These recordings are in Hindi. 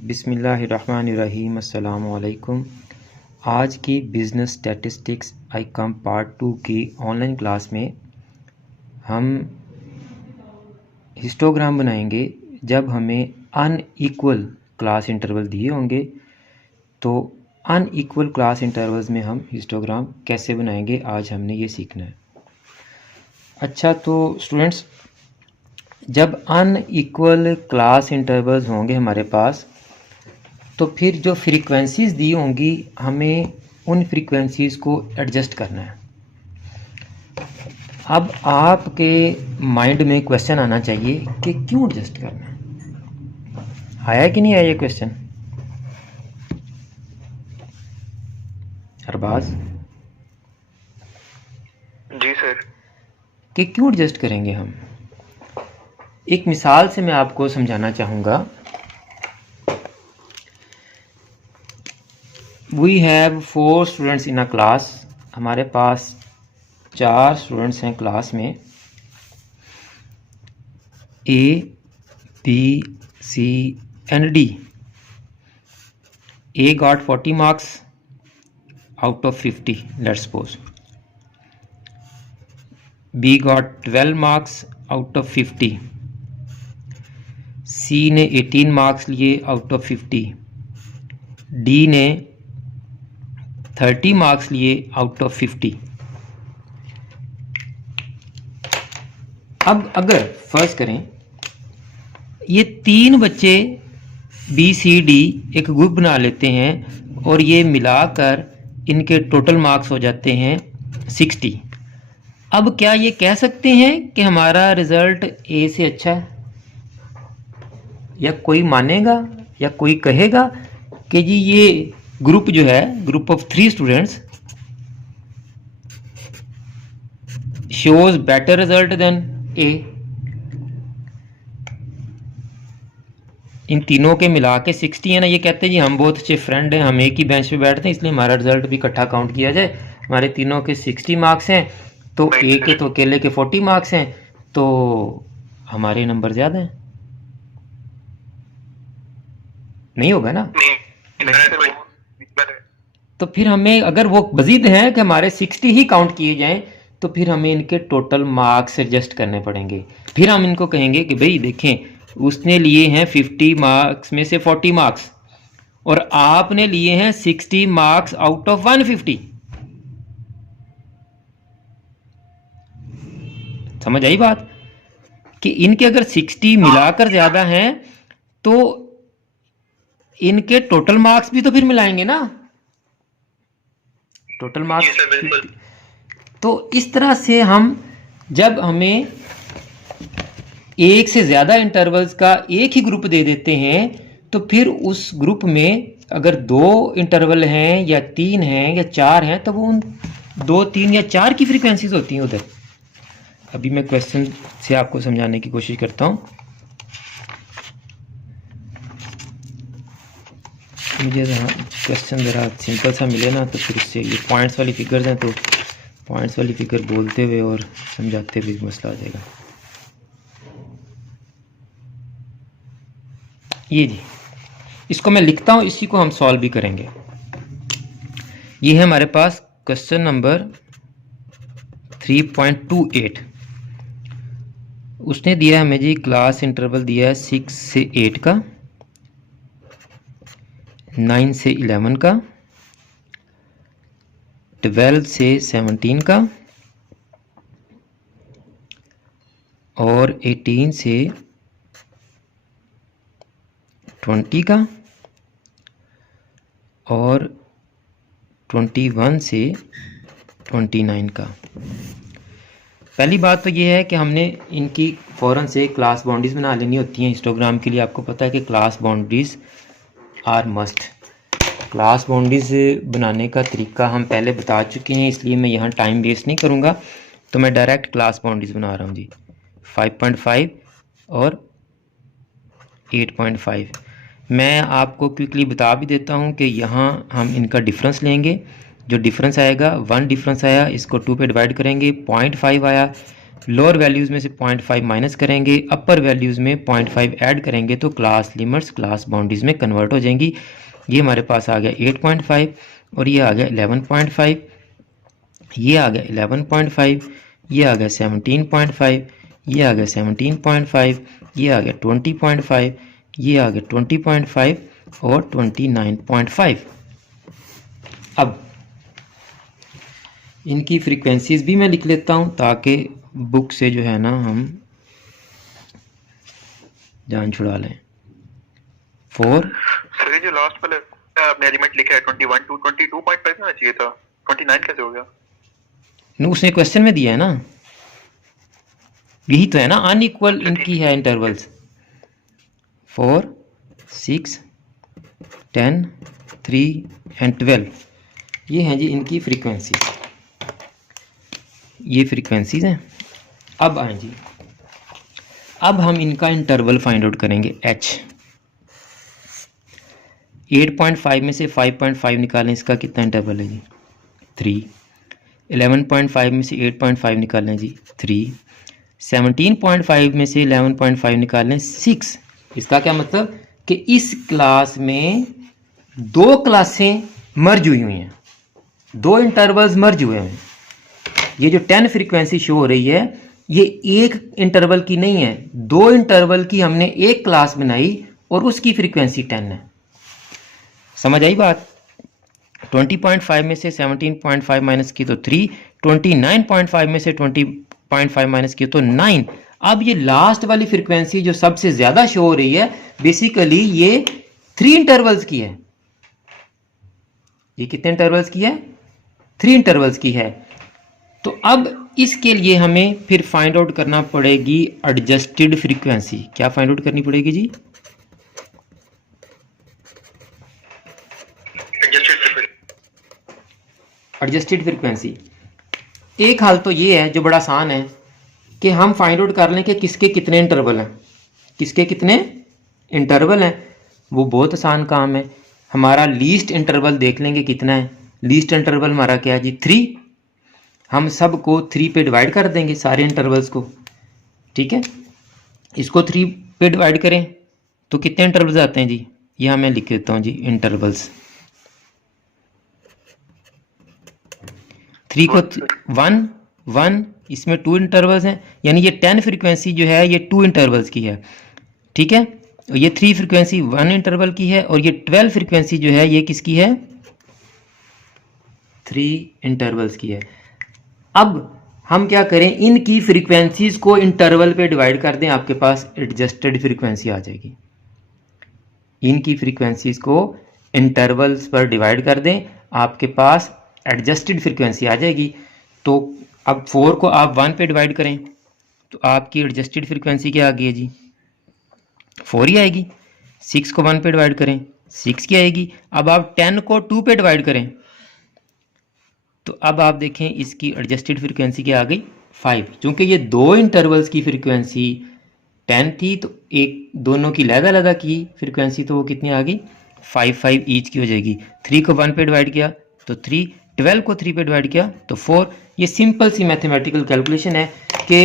बिस्मिल्लाहिर्रहमानिर्रहीम। अस्सलामु अलैकुम। आज की बिज़नेस स्टैटिस्टिक्स आईकॉम पार्ट 2 की ऑनलाइन क्लास में हम हिस्टोग्राम बनाएंगे। जब हमें अनइक्वल क्लास इंटरवल दिए होंगे तो अनइक्वल क्लास इंटरवल्स में हम हिस्टोग्राम कैसे बनाएंगे, आज हमने ये सीखना है। अच्छा, तो स्टूडेंट्स, जब अनइक्वल क्लास इंटरवल्स होंगे हमारे पास तो फिर जो फ्रीक्वेंसीज़ दी होंगी हमें उन फ्रीक्वेंसीज़ को एडजस्ट करना है। अब आपके माइंड में क्वेश्चन आना चाहिए कि क्यों एडजस्ट करना है। आया कि नहीं आया ये क्वेश्चन अरबाज? जी सर। कि क्यों एडजस्ट करेंगे हम। एक मिसाल से मैं आपको समझाना चाहूँगा। We have 4 students in a class. हमारे पास 4 स्टूडेंट्स हैं क्लास में। A, B, C and D. A got 40 marks out of 50, let's suppose. B got 12 marks out of 50. C ने 18 मार्क्स लिए out of 50. D ने 30 मार्क्स लिए out of 50. अब अगर फर्ज करें ये 3 बच्चे बी सी डी एक ग्रुप बना लेते हैं और ये मिलाकर इनके टोटल मार्क्स हो जाते हैं 60। अब क्या ये कह सकते हैं कि हमारा रिजल्ट ए से अच्छा है? या कोई मानेगा या कोई कहेगा कि जी ये ग्रुप जो है, group of 3 students shows better result than A? इन तीनों के मिला के 60 है ना। ये कहते हैं जी हम बहुत अच्छे फ्रेंड हैं, हम एक ही बेंच पे बैठते हैं, इसलिए हमारा रिजल्ट भी इकट्ठा काउंट किया जाए। हमारे तीनों के 60 मार्क्स हैं तो ए के तो अकेले के 40 मार्क्स हैं, तो हमारे नंबर ज़्यादा हैं। नहीं होगा ना? तो फिर हमें, अगर वो मजीद हैं कि हमारे 60 ही काउंट किए जाएं, तो फिर हमें इनके टोटल मार्क्स एडजस्ट करने पड़ेंगे। फिर हम इनको कहेंगे कि भाई देखें, उसने लिए हैं 50 मार्क्स में से 40 मार्क्स और आपने लिए हैं 60 मार्क्स आउट ऑफ 150। समझ आई बात? कि इनके अगर 60 मिलाकर ज़्यादा हैं तो इनके टोटल मार्क्स भी तो फिर मिलाएंगे ना, टोटल मार्क्स। तो इस तरह से हम, जब हमें एक से ज़्यादा इंटरवल्स का एक ही ग्रुप दे देते हैं तो फिर उस ग्रुप में अगर 2 इंटरवल हैं या 3 हैं या 4 हैं तो वो उन 2, 3 या 4 की फ्रीक्वेंसीज होती हैं उधर। अभी मैं क्वेश्चन से आपको समझाने की कोशिश करता हूँ। मुझे क्वेश्चन ज़रा सिंपल सा मिले ना, तो फिर इससे ये पॉइंट्स वाली फिगर्स हैं तो पॉइंट्स वाली फिगर बोलते हुए और समझाते हुए मसला आ जाएगा। ये जी, इसको मैं लिखता हूँ, इसी को हम सॉल्व भी करेंगे। ये है हमारे पास क्वेश्चन नंबर 3.28। उसने दिया है हमें जी, क्लास इंटरवल दिया है 6 से 8 का, 9 से 11 का, 12 से 17 का और 18 से 20 का और 21 से 29 का। पहली बात तो ये है कि हमने इनकी फ़ौरन से क्लास बाउंड्रीज बना लेनी होती हैं हिस्टोग्राम के लिए। आपको पता है कि class boundaries are must. Class boundaries बनाने का तरीका हम पहले बता चुके हैं, इसलिए मैं यहाँ टाइम वेस्ट नहीं करूँगा। तो मैं डायरेक्ट क्लास बाउंड्रीज बना रहा हूँ जी, 5.5 और 8.5। मैं आपको क्विकली बता भी देता हूँ कि यहाँ हम इनका डिफरेंस लेंगे। जो डिफरेंस आएगा, 1 डिफरेंस आया, इसको 2 पे डिवाइड करेंगे, 0.5 आया, लोअर वैल्यूज़ में से 0.5 माइनस करेंगे, अपर वैल्यूज़ में 0.5 ऐड करेंगे तो क्लास लिमिट्स क्लास बाउंड्रीज में कन्वर्ट हो जाएंगी। ये हमारे पास आ गया 8.5 और ये आ गया 11.5, ये आ गया 11.5, ये आ गया 17.5, ये आ गया 17.5, ये आ गया 20.5, ये आ गया 20.5 और 29.5। अब इनकी फ्रीक्वेंसीज भी मैं लिख लेता हूँ ताकि बुक से जो है ना हम जान छुड़ा लें। 4 सर जो लास्ट वाला आपने एलिमेंट लिखा है 21 टू 22.5 होना चाहिए था, 29 कैसे हो गया? नो, उसने क्वेश्चन में दिया है ना, यही तो है ना, अनइक्वल इनकी है इंटरवल्स। 4, 6, 10, 3 एंड 12, ये हैं जी इनकी फ्रीक्वेंसीज, ये फ्रीक्वेंसीज हैं। अब आए जी, अब हम इनका इंटरवल फाइंड आउट करेंगे h। 8.5 में से 5.5 निकालें, इसका कितना इंटरवल है जी 3। 11.5 में से 8.5 निकालें जी 3। 17.5 में से 11.5 निकालें 6। इसका क्या मतलब कि इस क्लास में 2 क्लासें मर्ज हुई हैं, 2 इंटरवल्स मर्ज हुए हैं। ये जो 10 फ्रीक्वेंसी शो हो रही है ये एक इंटरवल की नहीं है, 2 इंटरवल की हमने एक क्लास बनाई और उसकी फ्रीक्वेंसी 10 है। समझ आई बात? 20.5 में से 17.5 माइनस की तो 3, 29.5 में से 20.5 माइनस की तो 9। अब ये लास्ट वाली फ्रीक्वेंसी जो सबसे ज्यादा शो हो रही है बेसिकली ये 3 इंटरवल्स की है। ये कितने इंटरवल्स की है? 3 इंटरवल्स की है। तो अब इसके लिए हमें फिर फाइंड आउट करना पड़ेगी एडजस्टेड फ्रीक्वेंसी। क्या फाइंड आउट करनी पड़ेगी जी? Adjusted frequency. एक हाल तो ये है जो बड़ा आसान है कि हम फाइंड आउट कर लें कि किसके कितने इंटरवल हैं, किसके कितने इंटरवल हैं। वो बहुत आसान काम है। हमारा लीस्ट इंटरवल देख लेंगे कितना है। लीस्ट इंटरवल हमारा क्या है जी 3। हम सबको 3 पे डिवाइड कर देंगे, सारे इंटरवल्स को। ठीक है, इसको 3 पे डिवाइड करें तो कितने इंटरवल्स आते हैं जी? यहाँ मैं लिख देता हूँ जी इंटरवल्स। 3 को 1 1, इसमें 2 इंटरवल्स हैं, यानी ये 10 फ्रीक्वेंसी जो है ये 2 इंटरवल्स की है। ठीक है, ये 3 फ्रीक्वेंसी 1 इंटरवल की है और ये 12 फ्रीक्वेंसी जो है ये किसकी है? 3 इंटरवल्स की है। अब हम क्या करें, इनकी फ्रीक्वेंसीज को इंटरवल पे डिवाइड कर दें, आपके पास एडजस्टेड फ्रीक्वेंसी आ जाएगी। इनकी फ्रीक्वेंसीज को इंटरवल्स पर डिवाइड कर दें, आपके पास एडजस्टेड फ्रीक्वेंसी आ जाएगी। तो अब 4 को आप 1 पे डिवाइड करें तो आपकी एडजस्टेड फ्रीक्वेंसी क्या आ गई है जी? 4 ही आएगी। 6 को 1 पे डिवाइड करें 6 की आएगी। अब आप 10 को 2 पे डिवाइड करें तो अब आप देखें इसकी एडजस्टेड फ्रीक्वेंसी क्या आ गई? 5। क्योंकि ये 2 इंटरवल्स की फ्रीक्वेंसी 10 थी तो एक दोनों की अलग-अलग की फ्रीक्वेंसी तो वो कितनी आ गई? 5 ईच की हो जाएगी। 3 को 1 पे डिवाइड किया तो 3, 12 को 3 पे डिवाइड किया तो 4। ये सिंपल सी मैथमेटिकल कैलकुलेशन है कि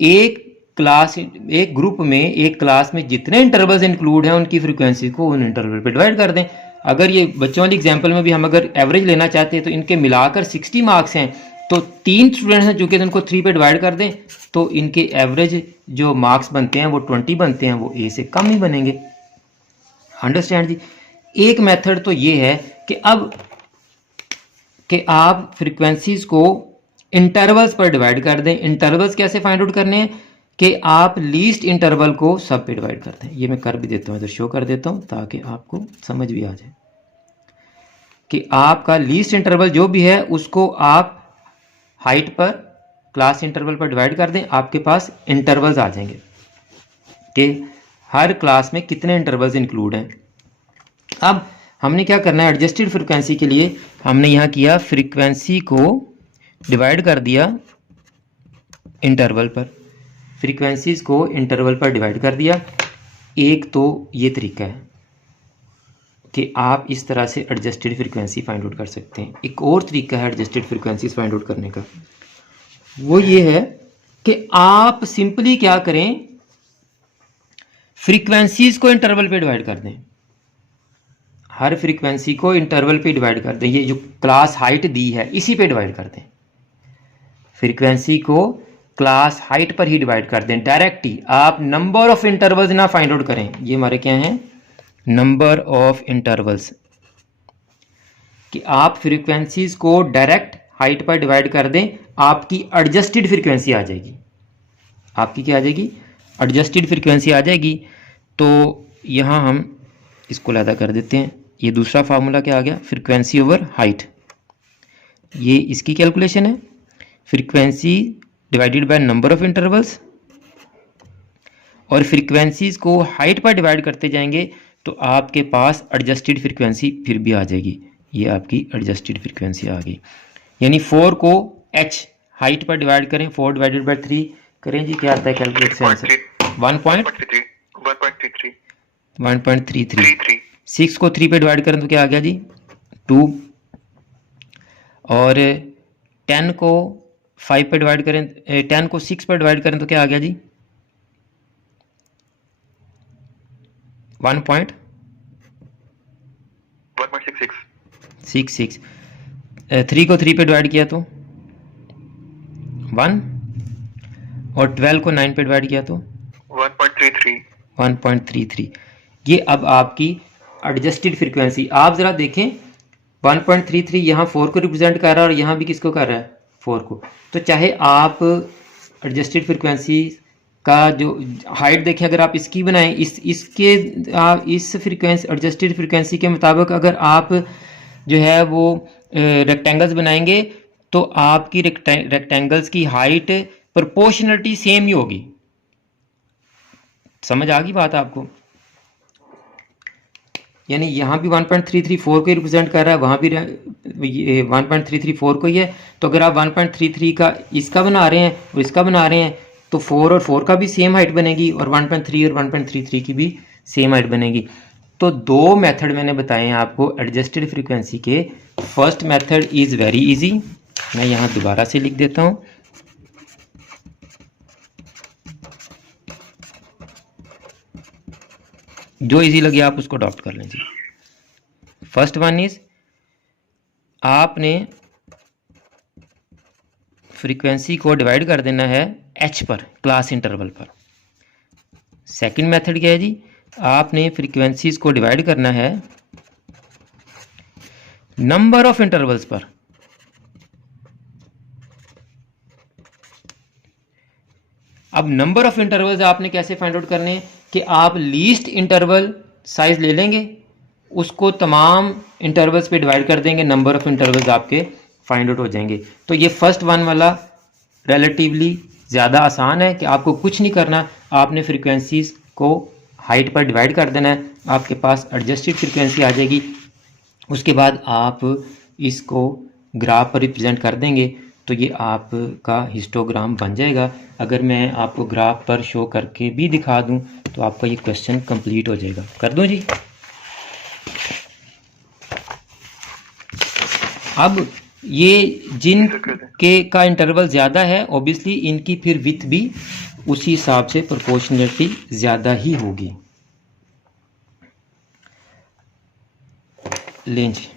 एक ग्रुप में, एक क्लास में जितने इंटरवल्स इंक्लूड हैं उनकी फ्रीक्वेंसी को उन इंटरवल पे डिवाइड कर दें। अगर ये बच्चों वाली एग्जाम्पल में भी हम अगर एवरेज लेना चाहते हैं तो इनके मिलाकर 60 मार्क्स हैं, तो 3 स्टूडेंट्स हैं चूँकि उनको 3 पे डिवाइड कर दें तो इनके एवरेज जो मार्क्स बनते हैं वो 20 बनते हैं, वो ए से कम ही बनेंगे। अंडरस्टैंड जी? एक मेथड तो ये है कि अब कि आप फ्रीक्वेंसीज को इंटरवल्स पर डिवाइड कर दें। इंटरवल्स कैसे फाइंड आउट करने हैं कि आप लीस्ट इंटरवल को सब पे डिवाइड करते हैं। ये मैं कर भी देता हूँ, इधर शो कर देता हूँ ताकि आपको समझ भी आ जाए कि आपका लीस्ट इंटरवल जो भी है उसको आप हाइट पर क्लास इंटरवल पर डिवाइड कर दें, आपके पास इंटरवल्स आ जाएंगे कि हर क्लास में कितने इंटरवल्स इंक्लूड हैं। अब हमने क्या करना है, एडजस्टेड फ्रीक्वेंसी के लिए हमने यहाँ किया फ्रीक्वेंसी को डिवाइड कर दिया इंटरवल पर, फ्रीक्वेंसीज को इंटरवल पर डिवाइड कर दिया। एक तो ये तरीका है कि आप इस तरह से एडजस्टेड फ्रीक्वेंसी फाइंड आउट कर सकते हैं। एक और तरीका है एडजस्टेड फ्रीक्वेंसीज फाइंड आउट करने का, वो ये है कि आप सिंपली क्या करें, फ्रीक्वेंसीज को इंटरवल पे डिवाइड कर दें। हर फ्रीक्वेंसी को इंटरवल पे डिवाइड कर दें। ये जो क्लास हाइट दी है इसी पे डिवाइड कर दें। फ्रीक्वेंसी को क्लास हाइट पर ही डिवाइड कर दें डायरेक्ट ही। आप नंबर ऑफ इंटरवल्स ना फाइंड आउट करें। ये हमारे क्या हैं, नंबर ऑफ इंटरवल्स, कि आप फ्रीक्वेंसीज को डायरेक्ट हाइट पर डिवाइड कर दें। आपकी एडजस्टेड फ्रीक्वेंसी आ जाएगी। आपकी क्या आ जाएगी, एडजस्टेड फ्रीक्वेंसी आ जाएगी। तो यहाँ हम इसको अलग कर देते हैं। ये दूसरा फार्मूला क्या आ गया, फ्रीक्वेंसी ओवर हाइट। ये इसकी कैलकुलेशन है, frequency divided by number of intervals. और फ्रीक्वेंसीज को हाइट पर डिवाइड करते जाएंगे तो आपके पास एडजस्टेड फ्रीक्वेंसी फिर भी आ जाएगी। ये आपकी एडजस्टेड फ्रीक्वेंसी आ गई। यानी 4 को h हाइट पर डिवाइड करें, 4 डिवाइडेड बाय 3 करें जी, क्या आता है कैलकुलेट से आंसर, 1.33। 6 को 3 पे डिवाइड करें तो क्या आ गया जी, 2। और 10 को 5 पे डिवाइड करें, 10 को 6 पर डिवाइड करें तो क्या आ गया जी, 1.66। 3 को 3 पे डिवाइड किया तो 1, और 12 को 9 पे डिवाइड किया तो 1.33। ये अब आपकी एडजस्टेड फ्रीक्वेंसी। आप ज़रा देखें 1.33 यहाँ 4 को रिप्रेजेंट कर रहा है और यहाँ भी किसको कर रहा है, 4 को। तो चाहे आप एडजस्टेड फ्रीक्वेंसी का जो हाइट देखें, अगर आप इसकी बनाएं, इसके आप इस फ्रीक्वेंसी एडजस्टेड फ्रीक्वेंसी के मुताबिक अगर आप जो है वो रेक्टेंगल्स बनाएंगे तो आपकी रेक्टेंगल्स की हाइट प्रोपोर्शनलिटी सेम ही होगी। समझ आ गई बात आपको। यानी यहाँ भी 1.334 को रिप्रेजेंट कर रहा है, वहाँ भी 1.334 को ही है। तो अगर आप 1.33 का इसका बना रहे हैं और इसका बना रहे हैं तो 4 और 4 का भी सेम हाइट बनेगी और 1.3 और 1.33 की भी सेम हाइट बनेगी। तो 2 मेथड मैंने बताए हैं आपको एडजस्टेड फ्रीक्वेंसी के। First method is very easy, मैं यहाँ दोबारा से लिख देता हूँ। जो इजी लगे आप उसको अडॉप्ट कर लें जी। फर्स्ट वन इज, आपने फ्रीक्वेंसी को डिवाइड कर देना है h पर, क्लास इंटरवल पर। सेकंड मेथड क्या है जी, आपने फ्रीक्वेंसीज को डिवाइड करना है नंबर ऑफ इंटरवल्स पर। अब नंबर ऑफ इंटरवल्स आपने कैसे फाइंड आउट करने हैं कि आप लीस्ट इंटरवल साइज ले लेंगे, उसको तमाम इंटरवल्स पे डिवाइड कर देंगे, नंबर ऑफ इंटरवल्स आपके फाइंड आउट हो जाएंगे। तो ये फर्स्ट वन वाला रिलेटिवली ज़्यादा आसान है कि आपको कुछ नहीं करना, आपने फ्रीक्वेंसीज को हाइट पर डिवाइड कर देना है, आपके पास एडजस्टेड फ्रीक्वेंसी आ जाएगी। उसके बाद आप इसको ग्राफ पर रिप्रेजेंट कर देंगे तो ये आपका हिस्टोग्राम बन जाएगा। अगर मैं आपको ग्राफ पर शो करके भी दिखा दूं तो आपका ये क्वेश्चन कंप्लीट हो जाएगा। कर दूं जी। अब ये जिन के का इंटरवल ज़्यादा है ऑब्वियसली इनकी फिर विथ भी उसी हिसाब से प्रोपोर्शनलिटी ज़्यादा ही होगी। लें जी,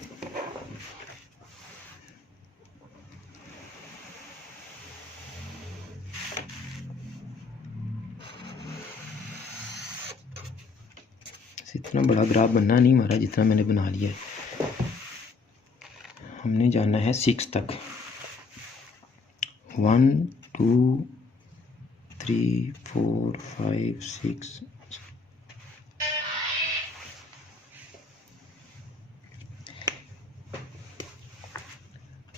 इतना बड़ा ग्राफ बनना नहीं हमारा जितना मैंने बना लिया है। हमने जाना है 6 तक, 1 2 3 4 5 6।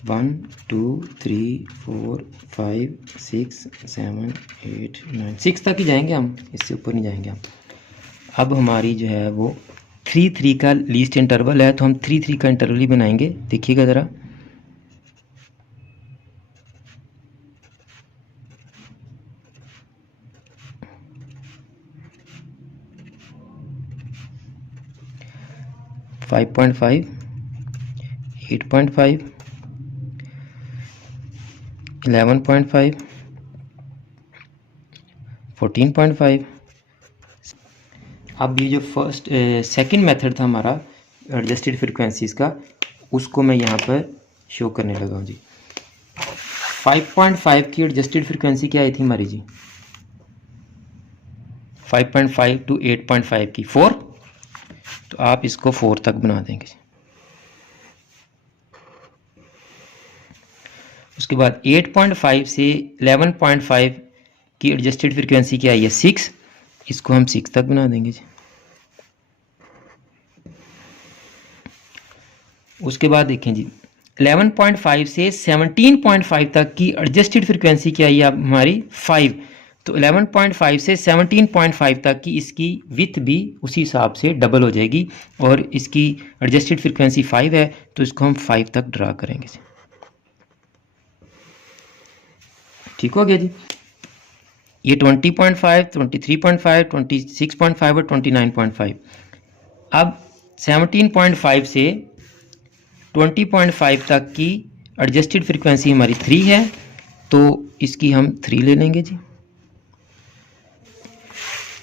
वन 2 3 4 5 6 7 8 9 6 तक ही जाएंगे हम, इससे ऊपर नहीं जाएंगे हम। अब हमारी जो है वो 3 3 का लीस्ट इंटरवल है तो हम 3 3 का इंटरवल ही बनाएंगे। देखिएगा ज़रा, फाइव 5.5 8.5 11.5 14.5। अब ये जो सेकंड मेथड था हमारा एडजस्टेड फ्रिक्वेंसीज़ का, उसको मैं यहाँ पर शो करने लगा हूँ जी। 5.5 की एडजस्टेड फ्रिक्वेंसी क्या आई थी हमारी जी? 5.5 टू 8.5 की 4, तो आप इसको 4 तक बना देंगे। उसके बाद 8.5 से 11.5 की एडजस्टेड फ्रिक्वेंसी क्या आई है? 6, इसको हम 6 तक बना देंगे जी। उसके बाद देखें जी 11.5 से 17.5 तक की एडजस्टेड फ्रिक्वेंसी क्या आई है हमारी? 5, तो 11.5 से 17.5 तक की इसकी विथ भी उसी हिसाब से डबल हो जाएगी, और इसकी एडजस्टेड फ्रिक्वेंसी 5 है, तो इसको हम 5 तक ड्रा करेंगे जी। ठीक हो गया जी। ये 20.5, 23.5, 26.5 और 29.5। अब 17.5 से 20.5 तक की एडजस्टेड फ्रिक्वेंसी हमारी 3 है, तो इसकी हम 3 ले लेंगे जी।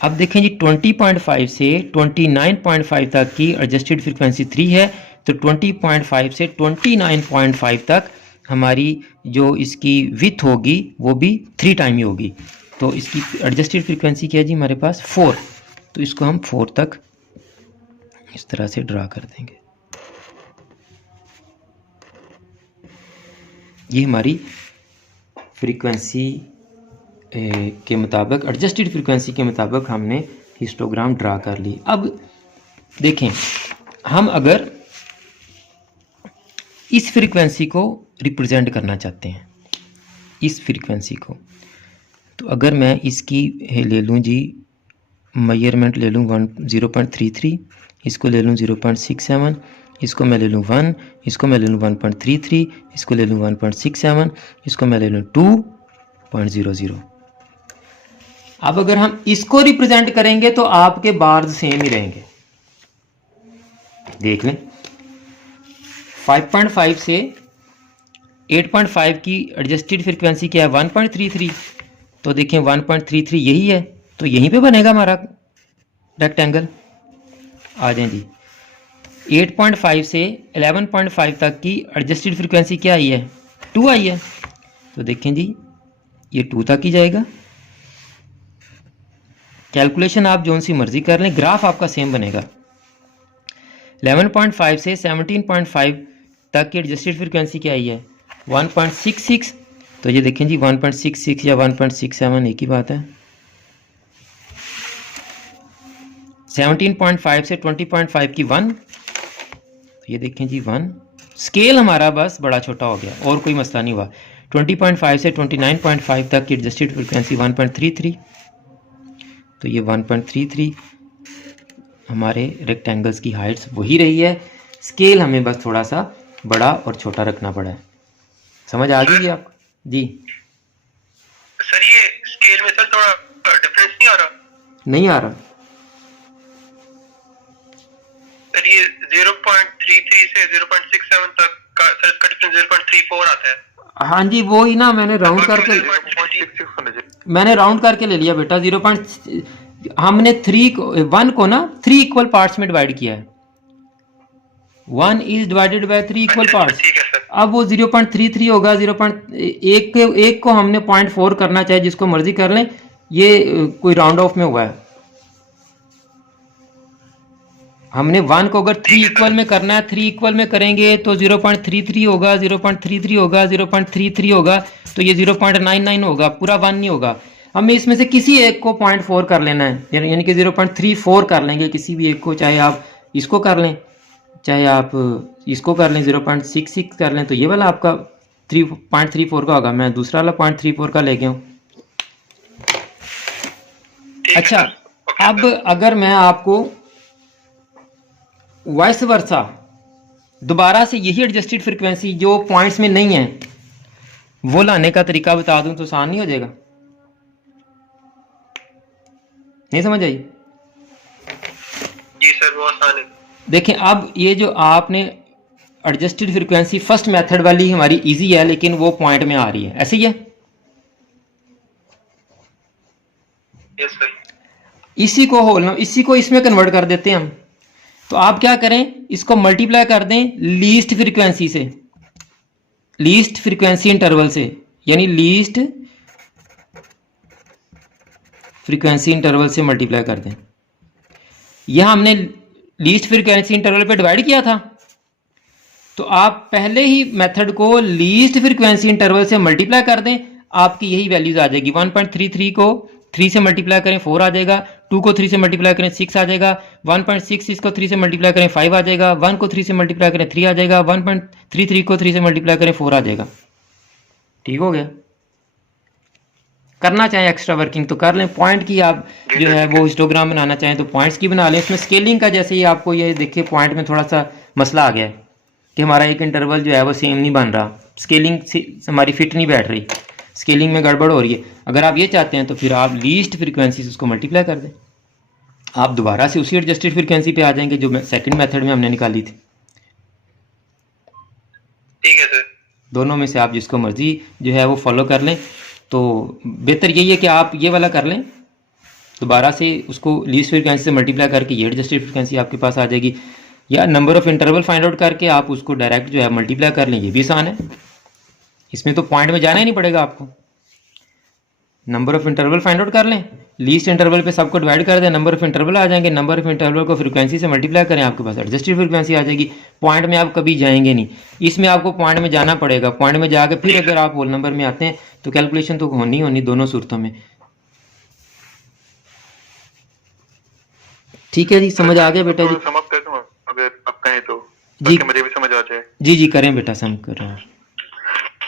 अब देखें जी 20.5 से 29.5 तक की एडजस्टेड फ्रिक्वेंसी 3 है, तो 20.5 से 29.5 तक हमारी जो इसकी विथ होगी वो भी 3 टाइम ही होगी, तो इसकी एडजस्टेड फ्रिक्वेंसी क्या है जी हमारे पास? 4, तो इसको हम 4 तक इस तरह से ड्रा कर देंगे। ये हमारी फ्रीक्वेंसी के मुताबिक, एडजस्टेड फ्रीक्वेंसी के मुताबिक हमने हिस्टोग्राम ड्रा कर ली। अब देखें, हम अगर इस फ्रीक्वेंसी को रिप्रेजेंट करना चाहते हैं, इस फ्रीक्वेंसी को, तो अगर मैं इसकी ले लूँ जी मेजरमेंट ले लूँ 0.33, इसको ले लूँ 0.67, इसको मैं ले लूँ 1, इसको मैं ले लूँ 1.33, इसको ले लूँ 1.67, इसको मैं ले लूँ 2.00। अब अगर हम इसको रिप्रेजेंट करेंगे तो आपके बार्स सेम ही रहेंगे। देख लें, 5.5 से 8.5 की एडजस्टेड फ्रीक्वेंसी क्या है? 1.33, तो देखें 1.33 यही है, तो यहीं पे बनेगा हमारा रेक्टेंगल। आ जाएं जी, 8.5 से 11.5 तक की एडजस्टेड फ्रीक्वेंसी क्या आई है? 2 आई है, तो देखें जी ये 2 तक ही जाएगा। कैलकुलेशन आप जो सी मर्जी कर लें, ग्राफ आपका सेम बनेगा। 11.5 से 17.5 तक की एडजस्टेड फ्रीक्वेंसी क्या आई है? 1.66, तो ये देखें जी 1.66 या 1.67 एक ही बात है। 17.5 से 20.5 की 1, तो ये देखें जी 1। स्केल हमारा बस बड़ा छोटा हो गया और कोई मसला नहीं हुआ। 20.5 से 29.5 तक की एडजस्टेड फ्रीक्वेंसी 1.33, तो ये 1.33 हमारे रेक्टेंगल्स की हाइट्स वही रही है, स्केल हमें बस थोड़ा सा बड़ा और छोटा रखना पड़ा है। समझ आ गई आप जी? सर ये स्केल में सर थोड़ा डिफरेंस नहीं आ रहा? नहीं आ रहा सर, ये 0.33 से 0.67 तक का सर इसका डिफरेंस 0.34 आता है। हाँ जी, वो ही ना मैंने राउंड करके ले लिया बेटा। 0. हमने 1 को ना 3 इक्वल पार्ट्स में डिवाइड किया है। 1 is divided by 3 equal parts. अब वो 0.33 होगा। 1 को हमने 0.4 करना चाहे, जिसको मर्जी कर लें, ये कोई राउंड ऑफ में हुआ है। हमने 1 को अगर 3 इक्वल में करना है, 3 इक्वल में करेंगे तो 0.33 होगा, 0.33 होगा, 0.33 होगा, तो ये 0.99 होगा, पूरा 1 नहीं होगा। हमें इसमें से किसी एक को 0.4 कर लेना है, यानी कि 0.34 कर लेंगे किसी भी एक को, चाहे आप इसको कर लें, चाहे आप इसको कर लें, 0.66 कर लें, तो ये वाला आपका 3.34 का होगा। मैं दूसरा वाला 0.34 का ले गया हूँ। अच्छा, अब अगर मैं आपको वाइस वर्सा दोबारा से यही एडजस्टेड फ्रीक्वेंसी जो पॉइंट्स में नहीं है वो लाने का तरीका बता दूं तो आसान नहीं हो जाएगा? नहीं समझ आई? जी सर, वो आसान है। देखें, अब ये जो आपने एडजस्टेड फ्रीक्वेंसी फर्स्ट मेथड वाली हमारी इजी है, लेकिन वो पॉइंट में आ रही है, ऐसे ही है। Yes sir. इसी को इसमें कन्वर्ट कर देते हैं हम। तो आप क्या करें, इसको मल्टीप्लाई कर दें लीस्ट फ्रीक्वेंसी से, लीस्ट फ्रीक्वेंसी इंटरवल से, यानी लीस्ट फ्रीक्वेंसी इंटरवल से मल्टीप्लाई कर दें। यह हमने लीस्ट फ्रीक्वेंसी इंटरवल पे डिवाइड किया था, तो आप पहले ही मेथड को लीस्ट फ्रीक्वेंसी इंटरवल से मल्टीप्लाई कर दें, आपकी यही वैल्यूज आ जाएगी। 1.33 को 3 से मल्टीप्लाई करें 4 आ जाएगा, 2 को 3 से मल्टीप्लाई करें 6 आ जाएगा, 1.6 इसको 3 से मल्टीप्लाई करें 5 आ जाएगा, 1 को 3 से मल्टीप्लाई करें 3 आ जाएगा, 1.33 को 3 से मल्टीप्लाई करें 4 आ जाएगा। ठीक हो गया। करना चाहें एक्स्ट्रा वर्किंग तो कर लें, पॉइंट की आप जो है वो हिस्टोग्राम बनाना चाहें तो पॉइंट्स की बना लें। इसमें स्केलिंग का जैसे ही आपको ये देखिए पॉइंट में थोड़ा सा मसला आ गया है कि हमारा एक इंटरवल जो है वो सेम नहीं बन रहा, स्केलिंग हमारी फिट नहीं बैठ रही, स्केलिंग में गड़बड़ हो रही है। अगर आप ये चाहते हैं तो फिर आप लीस्ट फ्रीक्वेंसी से उसको मल्टीप्लाई कर दें, आप दोबारा से उसी एडजस्टेड फ्रीक्वेंसी पे आ जाएंगे जो सेकंड मेथड में हमने निकाली थी। ठीक है सर। दोनों में से आप जिसको मर्जी जो है वो फॉलो कर लें, तो बेहतर यही है कि आप ये वाला कर लें, दोबारा से उसको लीस्ट फ्रीक्वेंसी से मल्टीप्लाई करके ये एडजस्टेड फ्रीक्वेंसी आपके पास आ जाएगी, या number of interval find out करके आप उसको डायरेक्ट जो है मल्टीप्लाई कर लें, ये भी आसान है। इसमें तो पॉइंट में जाना ही नहीं पड़ेगा आपको, number of interval find out कर लें, लीस्ट इंटरवल पे सबको डिवाइड कर दें, नंबर ऑफ इंटरवल आ जाएंगे, नंबर ऑफ इंटरवल को फ्रीक्वेंसी से मल्टीप्लाई करें, आपके पास एडजस्टेड फ्रीक्वेंसी आ जाएगी। पॉइंट में आप कभी जाएंगे नहीं, इसमें आपको पॉइंट में जाना पड़ेगा। पॉइंट में जाके फिर अगर आप होल नंबर में आते हैं तो कैलकुलेशन तो होनी दोनों सूरतों में। ठीक है जी, समझ आ गया बेटा जी? समाप्त कर दूं अगर आप कहें तो, जी मुझे भी समझ आ जाए। जी करें बेटा, सम कर रहा हूँ।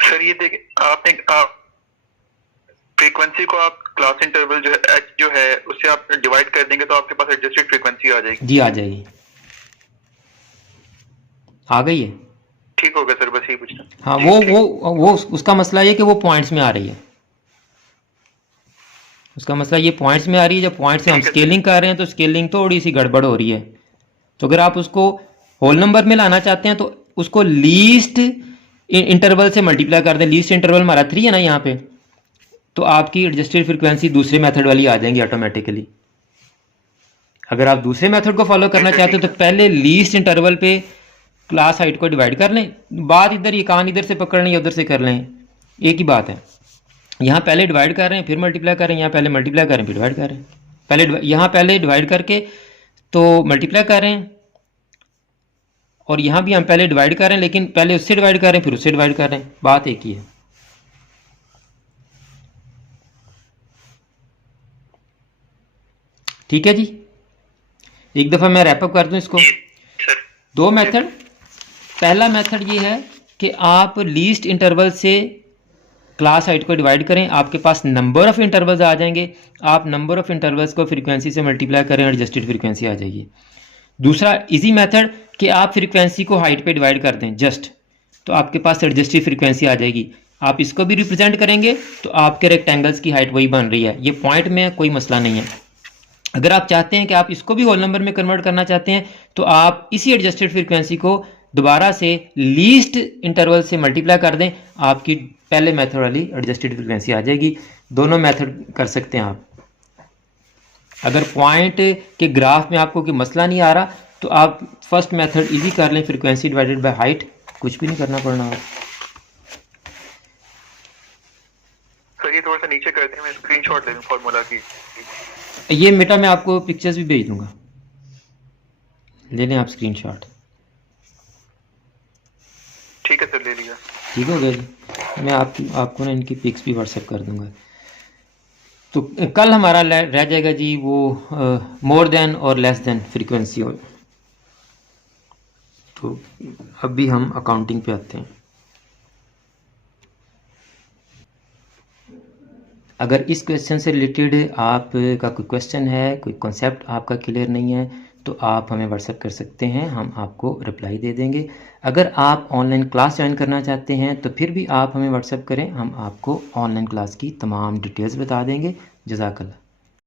सर ये देखिए, आपने फ्रीक्वेंसी को आप क्लास इंटरवल जो है एच जो है उससे आप डिवाइड कर देंगे तो आपके पास एडजस्टेड फ्रीक्वेंसी आ जाएगी। जी आ जाएगी, आ गई है। ठीक हो गया सर, बस यही पूछना। हाँ वो उसका मसला ये कि वो पॉइंट्स में आ रही है, उसका मसला ये पॉइंट्स में आ रही है। जब पॉइंट से हम स्केलिंग कर रहे हैं तो स्केलिंग थोड़ी सी गड़बड़ हो रही है। तो अगर आप उसको होल नंबर में लाना चाहते हैं तो उसको लीस्ट इंटरवल से मल्टीप्लाई कर दें। लीस्ट इंटरवल हमारा 3 है ना यहाँ पे, तो आपकी एडजस्टेड फ्रीक्वेंसी दूसरे मेथड वाली आ जाएंगी ऑटोमेटिकली। अगर आप दूसरे मेथड को फॉलो करना चाहते हो तो पहले लीस्ट इंटरवल पे क्लास हाइट को डिवाइड कर लें, बात इधर ये कान इधर से पकड़ लें या उधर से कर लें, एक ही बात है। यहाँ पहले डिवाइड कर रहे हैं फिर मल्टीप्लाई करें, यहाँ पहले मल्टीप्लाई करें फिर डिवाइड करें, पहले यहाँ पहले डिवाइड करके तो मल्टीप्लाई कर रहे हैं, और यहाँ भी हम पहले डिवाइड कर रहे हैं लेकिन पहले उससे डिवाइड कर रहे हैं फिर उससे डिवाइड कर रहे हैं, बात एक ही है। ठीक है जी, एक दफ़ा मैं रैपअप कर दूं इसको। दो मेथड, पहला मेथड ये है कि आप लीस्ट इंटरवल से क्लास हाइट को डिवाइड करें, आपके पास नंबर ऑफ इंटरवल्स आ जाएंगे, आप नंबर ऑफ इंटरवल्स को फ्रीक्वेंसी से मल्टीप्लाई करें, एडजस्टेड फ्रीक्वेंसी आ जाएगी। दूसरा इजी मेथड कि आप फ्रीक्वेंसी को हाइट पे डिवाइड कर दें जस्ट, तो आपके पास एडजस्टेड फ्रीक्वेंसी आ जाएगी। आप इसको भी रिप्रेजेंट करेंगे तो आपके रेक्टेंगल्स की हाइट वही बन रही है, ये पॉइंट में कोई मसला नहीं है। अगर आप चाहते हैं कि आप इसको भी होल नंबर में कन्वर्ट करना चाहते हैं तो आप इसी एडजस्टेड फ्रीक्वेंसी को दोबारा से लीस्ट इंटरवल से मल्टीप्लाई कर दें, आपकी पहले मेथड वाली एडजस्टेड फ्रीक्वेंसी आ जाएगी। दोनों मेथड कर सकते हैं आप। अगर पॉइंट के ग्राफ में आपको कोई मसला नहीं आ रहा तो आप फर्स्ट मेथड इजी कर लें, फ्रीक्वेंसी डिवाइडेड बाय हाइट, कुछ भी नहीं करना पड़ना। आप सर ये थोड़ा सा नीचे करते हैं, मैं स्क्रीनशॉट ले लूं फार्मूला की। ये बेटा मैं आपको पिक्चर्स भी भेज दूंगा, ले लें आप स्क्रीनशॉट। ठीक है सर, ले लिया। ठीक हो गया जी, मैं आपको ना इनकी पिक्स भी व्हाट्सएप कर दूंगा। तो कल हमारा रह जाएगा जी वो मोर देन और लेस देन फ्रीक्वेंसी। और तो अभी हम अकाउंटिंग पे आते हैं। अगर इस क्वेश्चन से रिलेटेड आपका कोई क्वेश्चन है, कोई कॉन्सेप्ट आपका क्लियर नहीं है तो आप हमें व्हाट्सएप कर सकते हैं, हम आपको रिप्लाई दे देंगे। अगर आप ऑनलाइन क्लास ज्वाइन करना चाहते हैं तो फिर भी आप हमें व्हाट्सएप करें, हम आपको ऑनलाइन क्लास की तमाम डिटेल्स बता देंगे। जज़ाकल्लाह।